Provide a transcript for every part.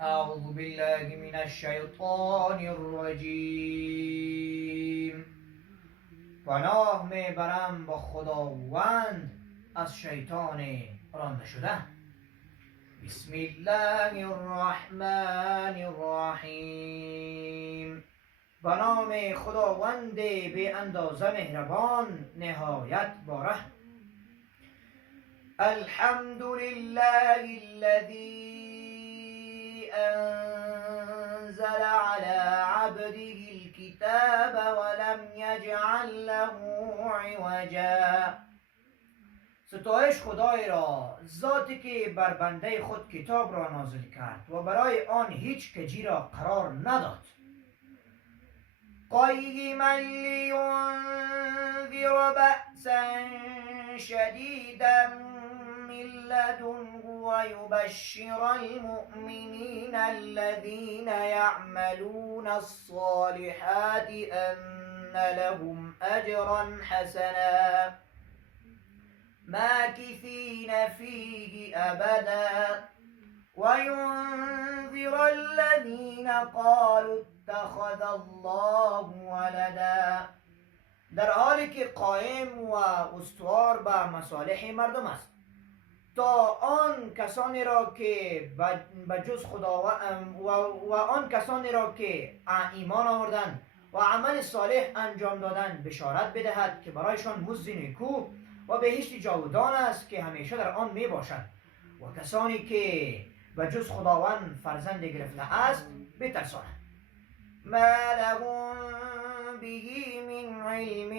أعوذ بالله من الشیطان الرجیم. پناه میبرم با خداوند از شیطان رانده شده. بسم الله الرحمن الرحیم. به نام خداوند بی اندازه مهربان نهایت باره. الحمد لله الذي أنزل على عبده الكتاب ولم يجعل له عوجا. ستایش خدای را، ذاتی که بر بنده خود کتاب را نازل کرد و برای آن هیچ کجی را قرار نداد. قیما لینذر بأسا شدیدا من لدنه ويبشر المؤمنين الذين يعملون الصالحات أن لهم أجرا حسنا ماكثين فيه أبدا وينذر الذين قالوا اتخذ الله ولدا. در حالی که قائم و استوار به مصالح مردم است، تا آن کسانی را که بجز خداوند و آن کسانی را که ایمان آوردند و عمل صالح انجام دادند بشارت بدهد که برایشان مزد نیکو و بهشت جاودان است که همیشه در آن می باشد، و کسانی که بجز خداوند فرزند گرفته است بترساند. ما لهم به من علم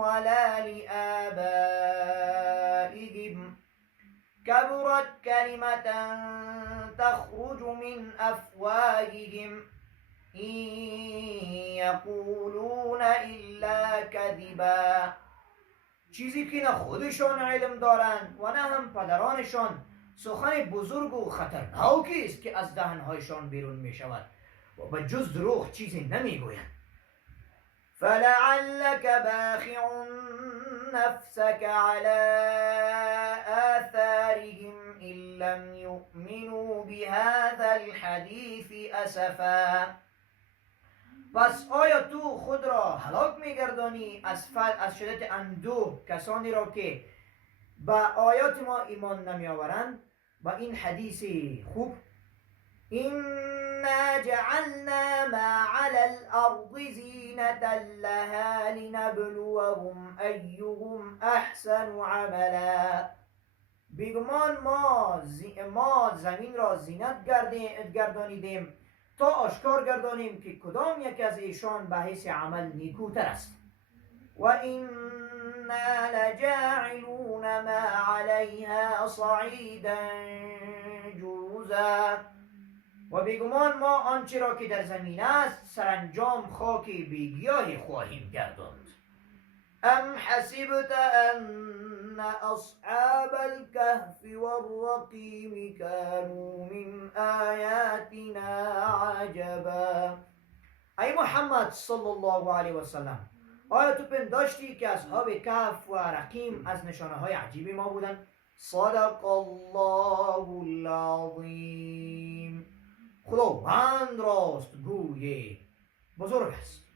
ولا لآبائهم كبرت كلمة تخرج من أفواههم إن يقولون إلا كذبا. چیزی که نه خودشان علم دارند و نه هم پدرانشان، سخن بزرگ و خطرناکی است که از دهنهایشان بیرون می شود و به جز دروغ چیزی نمی گویند. فلعلك باخع نفسك على آثارهم إن لم يؤمنوا بهذا الحديث أسفا. پس آیا تو خود را هلاک میگردانی از شدت اندوه کسانی را که به آیات ما ایمان نمیآورند با این حدیث خوب؟ إنا جعلنا ما على الأرض زينة لها لنبلوهم أيهم أحسن عملا. بیگمان ما زمین را زینت گردانیدیم تا آشکار گردانیم که کدام یک از ایشان به حیث عمل نیکوتر است. و إنا لجاعلون ما عليها صعيدا جرزا. و بیگمان ما آنچه را که در زمین است سرانجام خاک بیگیاهی خواهیم گرداند. ام حسبت ان اصحاب الكهف والرقیم كانوا من آیاتنا عجبا. ای محمد صلی الله علیه و سلم، آیا تو پنداشتی که اصحاب کهف و رقیم از نشانه های عجیب ما بودند؟ صدق الله العظیم. خداوند راست گوی بزرگ است.